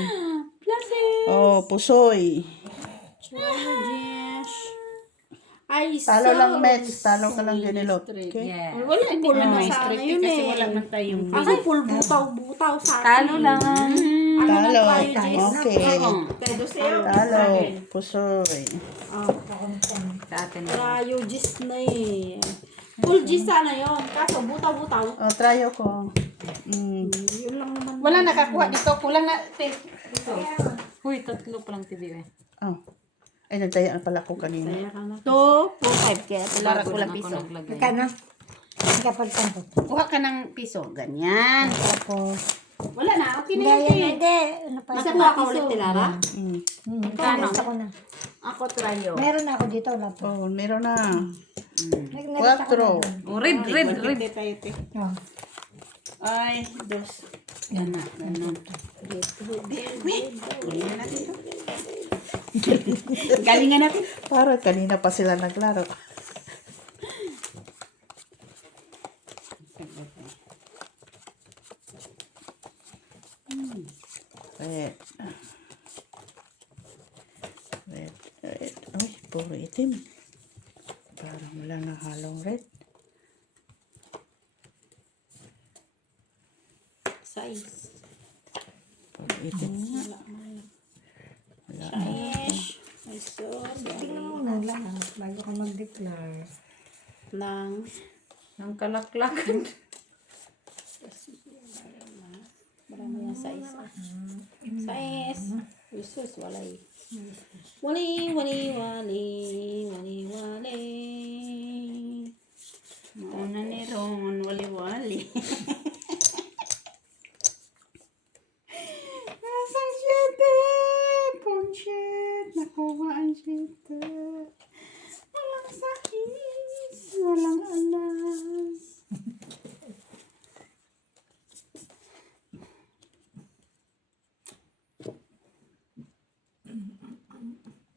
Blessing. Oh, pusoy. Try you, Gis. Ay, Talo so lang, Mets. Talo ka lang, Janilot. Okay? Yeah. Wala, hindi Puro na na may sana straight yun kasi eh. wala man tayong Ako full butaw-butaw sa akin. Talo lang. Talo. Talo. Okay. Pero sa'yo. Talo. Pusoy. Sa atin. Trayo gis na eh. Full gis sana yun. Kaso buta-butaw. Oh, tryo ko. Mm. Yun lang naman. Wala nakakuha dito. Kulang na. Huy, tatlo pa lang TV eh. Oh. Ay, nagtaya pala ko kanina. Kaya ka na. 2.5 kaya talara ko lang Ako piso. naglagay. Ika na. Kapag kanto. Kuha ka ng piso. Ganyan. Tapos, Wala na. Okay Hindi, na yan, yan. hindi. Ano pa? Nakuha ka ulit, Tilara? Kano? Ako na. Ako trayo. Meron na ako dito. Wala pa. oh, meron na. Nag-nagita ko na 4. doon. Oh, red. Hindi tayo, te. Oh. Ay, dos. Yan na. Ganun. Galingan natin to. Galingan natin. Para kanina pa sila naglaro. Red. Red. Red. Ay, puro itim. Parang wala na halong red. Size. Puro itim nga. Wala na. Ay, so, Tingnan mo na lang. Bago ka mag-declare. ng Ang kalaklakan. marami yung size. Size. Jesus, walay. Wali. Mauna ni Ron. Wali-wali. Nasaan siyete? Ponchit. Nakuha ang siyete. Walang sakis. Walang alas.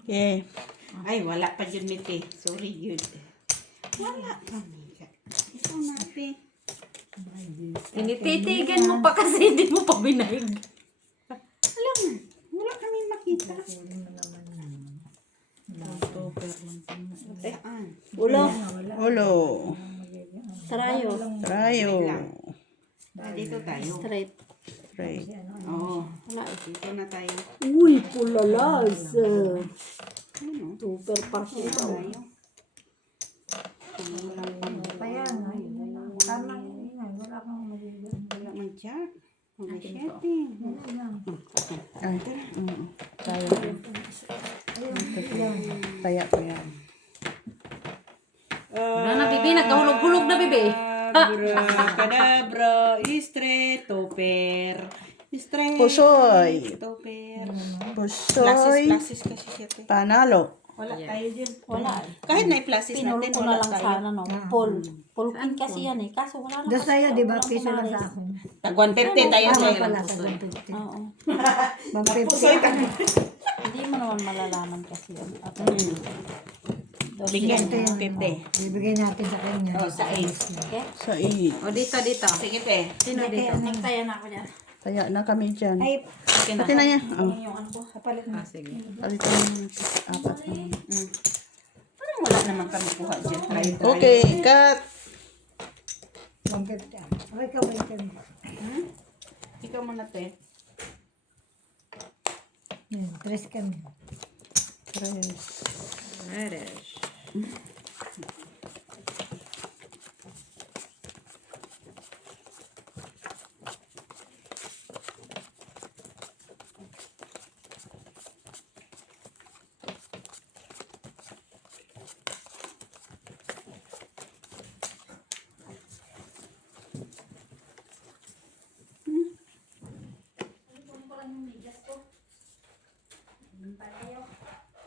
Okay. Ay, wala pa yun, Mite. Sorry, yun. Wala pa, Mika. Ito natin. Tinititigan mo pa kasi hindi mo pa binayag. Alam, wala kami makita. Saan? Ulo. Ulo. Trayo. Tryo. Dito tayo. Straight. Red. Oo. Wala eh. Dito na tayo. Uy, pulalas. Ano? Super party daw. Tayo. Kaya nga. Tama. Wala akong magiging. Wala man jack. Wala setting. Ay. Tryo. Taya ko yan. Wala na, bibi. Nagkahulog-hulog na, bibi. Kadabra. Istre. Toper. Istre. Pusoy. Toper. Pusoy. Plasis kasi siya. Te. Panalo. Wala tayo dyan. Wala. Kahit na i-plasis Pinul natin, ko na wala lang tayo. sana, no? Full pin kasi yan eh. Kaso wala na. Doon sa'yo, di ba? Walang Piso lang pumares. sa akin. Tag 150 tayo Tama sa'yo. pala sa 150. Oo. 150. Hindi mo naman malalaman kasi yun. At, Bigyan. Ito yun. 50. Bibigay natin sa kanya. Oh, sa 8. Okay? Sa i. O, dito. Sige, te. Sino dito? Nagtaya na ako dyan. Taya na kami dyan. Ay, Okay na. Pati na yan. Oh. Yung ano ko. kapalit na. Ah, sige. Palitan mo yung apat na. Parang wala naman kami kuha dyan. Try. Okay, cut. 150. Okay ka, wait ka. Ikaw muna, te. Yan, 3 kami. Tres. Radish.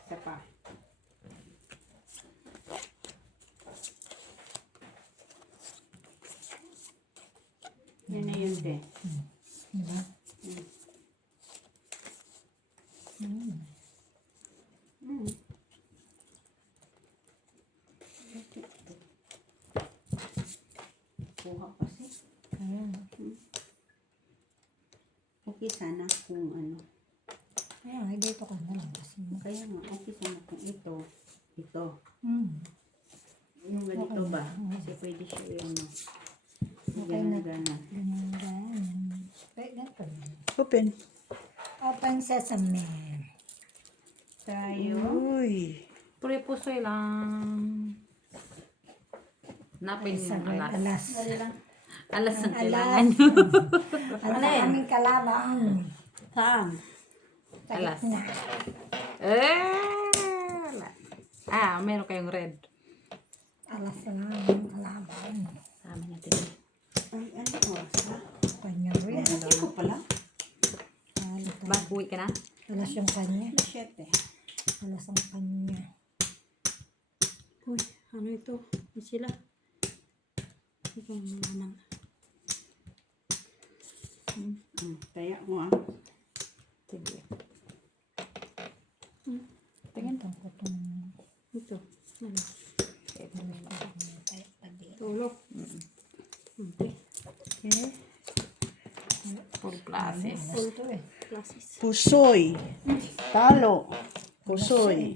Isa pa. Yan na yun, te. Diba? Kuha kasi. Ayan. Okay sana kung ano. Ayan, ay dito ka na lang. Kasi, Kaya nga, okay sana kung ito. Ito. hmm. Yung ganito ba? Kasi pwede siya yung ano. Okay na. Gana. Ganyan, ganyan. Ay, ganito. Open. sesame. Tayo. Uy. Puri-pusoy lang. Napin yung alas. Alas. Alas ang Alas. kailangan nyo. Ano aming kalabang. Saan? Alas. Na. Wala. Meron kayong red. Alas na aming kalabang. Tama natin. Ay, ano oras ba? Kanya rin. Ay, ko pala. Ba't uwi ka na? Alas yung kanya. Alas 7. Alas ang kanya. Uy, ano ito? Ano sila? Ito ang naman. Taya mo Sige. Tingin tong kutong. Ito. Ano? Tayo pa din. Tulog. Okay. Full classes. Full to eh. Classes. Pusoy. Talo. Pusoy.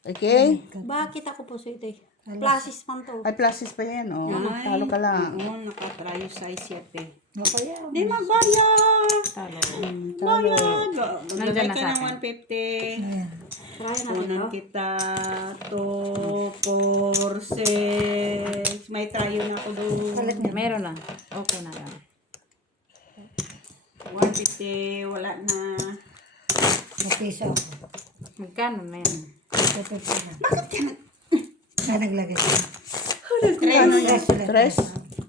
Okay? Bakit ako po sa ito eh? Classes man to. Ay, plastic pa yan. Oh. Talo ka lang. Oo, nakatrayo size yate. Kaya, Di magbayad. Talo. Bayad. Nandyan Maglagay na ka sa ng akin. 150. ayan. Try natin Kunan to. kita. 2, 4, 6. May trayo na ako doon. Palit niya. Meron na. Okay na yan. 150. Wala na. Piso. Magkano na yan? Bakit yan? Naglagay siya. Ano yan? Tres?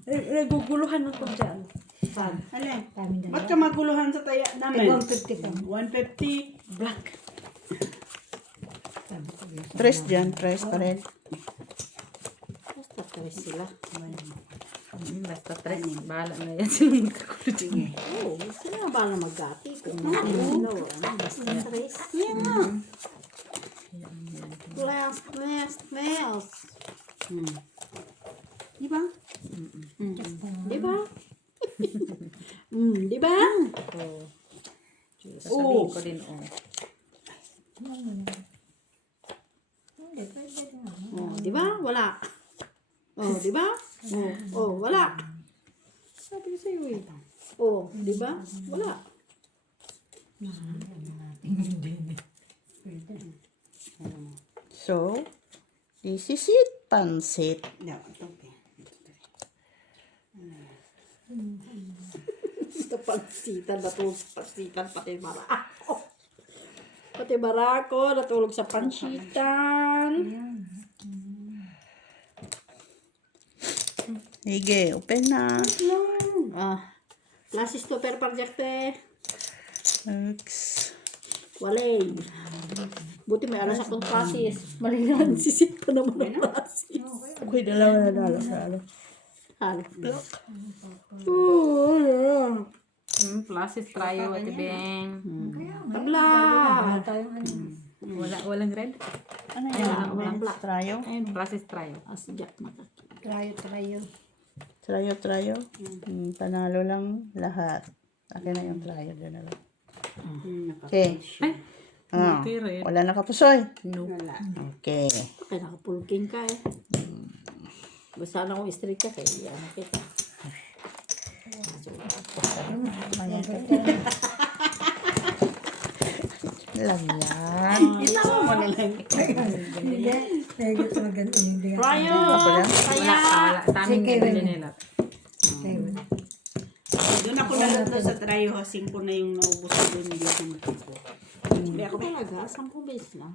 Naguguluhan ako dyan. Saan? Alin? Kami Ba't dalawa. ka maguluhan sa taya namin? 150 ka. 150. Black. Tres dyan. Tres pa rin. Basta tres sila. Basta tres. Bahala na yan sila magkakulo. Sige. Oo, sila ba na mag-gati? Kung ano, basta tres. Yan na. Last. Di ba? Di ba? Di ba? Oo. Sasabihin ko din, Di ba? Wala. Di ba? Wala. Sabi ko sa'yo eh. Di ba? Wala. So, this is it. Pansit. No, okay. Ito pansitan, natulog sa pansitan, pati barako. Pati barako, natulog sa pansitan. Sige, open na. Classes to per projecte. X. Walay. Buti may alas akong classes. Malilan, sisip pa naman ang classes. Ako'y dalawa na dala sa ano. Halak. Classes tayo, Ate Beng. Tabla. Walang red? Ano Ay, yan? walang black. Trayo? Classes tayo. Asjak makaki. Trayo. Trayo. Panalo lang lahat. Akin na yung trayo. Diyan na lang. Okay. Hindi red. Wala nakapusoy. Wala. Okay. Kaya nakapulking ka eh. Basta na akong straight ka kaya ano kita. Lang yan. Ito mo na lang. Hindi. Pwede ito maganda. Hindi. Ryo! Ako lang. Wala. Taming Sige, ganyan Ren. nila. Doon ako nalang sa trayo. 5 na yung naubos ko doon. Hindi ako magkipo. Hindi ako talaga, 10 beses lang.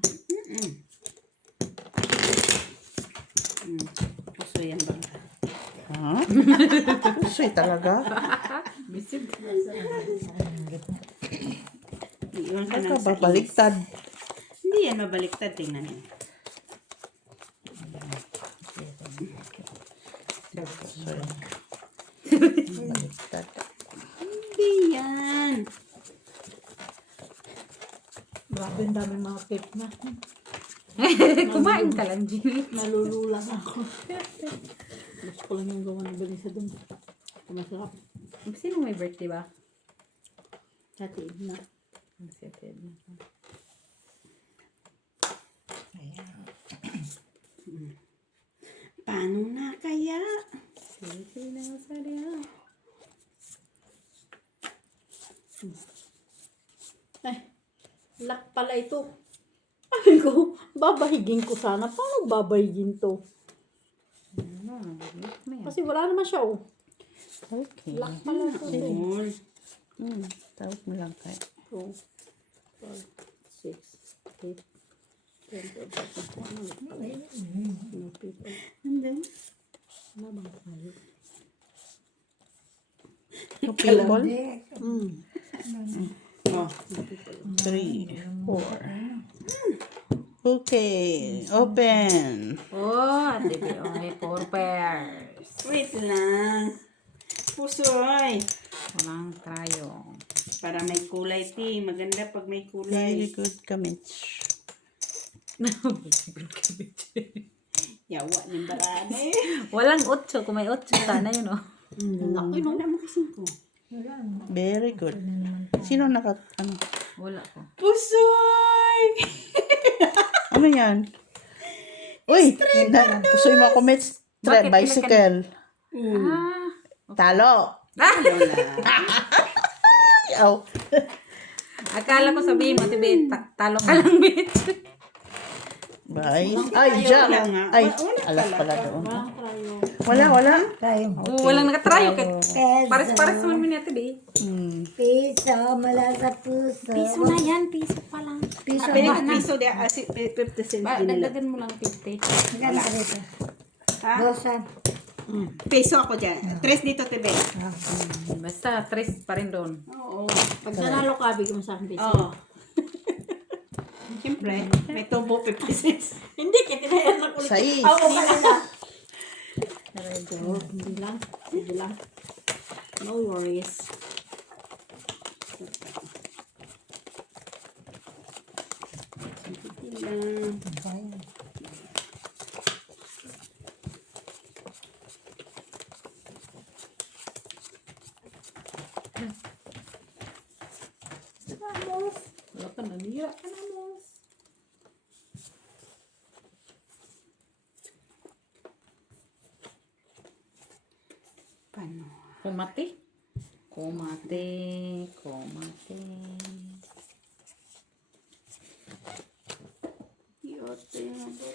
Puso yan ba? Ha? Pusoy talaga. Bisig. Iyon ka Baka lang sa babaliktad. Hindi yan mabaliktad. Tingnan yan. Pusoy. Baliktad. Hindi yan. Grabe ang dami mga tip na. Kumain ka lang, Jimmy. Nalulula na ako. Gusto ko lang yung gawa ng balisa doon. Masarap. Sino may birthday ba? Dati na. Ang seted na. Paano na kaya? Sige na sa diya. Ay, Lock pala ito. Sabi ko, babahigin ko sana. Paano babahigin to? Kasi wala naman siya, oh. Okay. Lock pala ito. All. Tawag mo lang kayo. 2, 4, 6, 8, 10, 12, 13, 14, 15. And then, Wala bang tayo? Yung people? oh, 3, 4. Okay. Open. Oh, dibi. Okay, 4 pairs. wait lang. Pusoy. Walang trayo. Para may kulay, ti. Maganda pag may Very kulay. good, Kamich. Yawa ng barane. Walang 8. Kung may 8, sana yun, oh. Laki no? Wala mo kasing ko. Very good. Sino Wala ko. Pusoy! Ano yan? Uy! Pusoy mo, Kamich. Bakit? Bicycle. Ah. Talo. Ayaw. Akala ko sabihin mo, tibi, talo ka lang, bitch. Bye. Ay, Jack. Wala nga. Ay, Wala alas pala. pala doon. Walang tayo. Wala. Tayo. Oh, walang nakatrayo. Peso. Pares-pares naman mo niya, tibi. Piso mula sa puso. Piso na yan, piso pa lang. Piso Piso na. piso de 50 cents Ba, din nila. dagdagan mo lang 50. Ganda rito. Ha? Dosa. Peso ako dyan. 3 dito, tebe. Basta 3 pa rin doon. Oo. Pag nanalo ka, bigyan mo sa akin peso. Oo. Siyempre, may tubo 50 cents. Hindi, kitinayan na ulit. Sais. Oo, kanina. Hindi lang. Sige lang. No worries. Lang. Wala ka, nanira ka na, Mos. Paano? Kumati. Kumati. Yote na ba?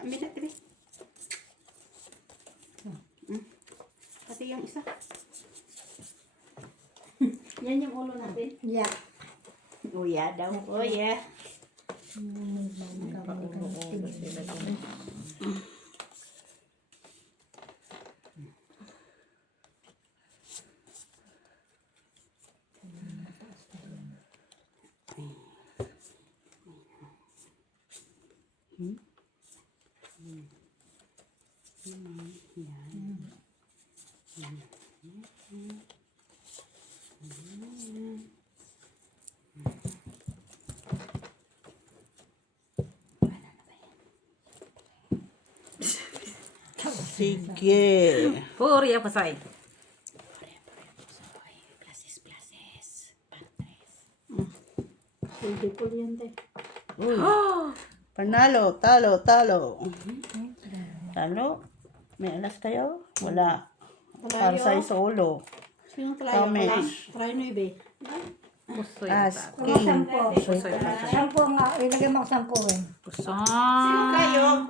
Ambil na, tebe. Pati yung isa. Yan yung ulo natin. Yeah. Uya daw. Uya. Sige. Puri apa say? Pwede po yan, te. Uy. Panalo, talo. Talo? May alas kayo? Wala. Para sa ulo. Sino tayo? Kami. Try no ibe. Pusoy As, pa. king. Sampo. Pusoy pa. Sampo nga. Ilagay mo ko sampo eh. Sino Pusoy. kayo?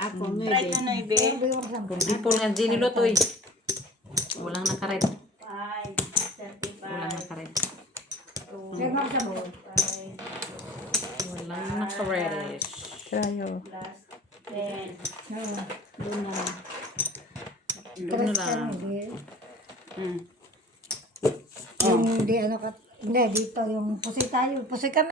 Ako no Try ibe. na na, ibe. Ilagay mo ko sampo. Dipol nga di nilutoy. Walang nakared. 5, 35. Walang nakared. Ilagay mo ko sampo. Walang nakared. Tayo. Plus 10. Oo. Doon na. Doon na lang. Hmm. Yung di ano ka. Hindi, dito yung pusi tayo. Pusi kami.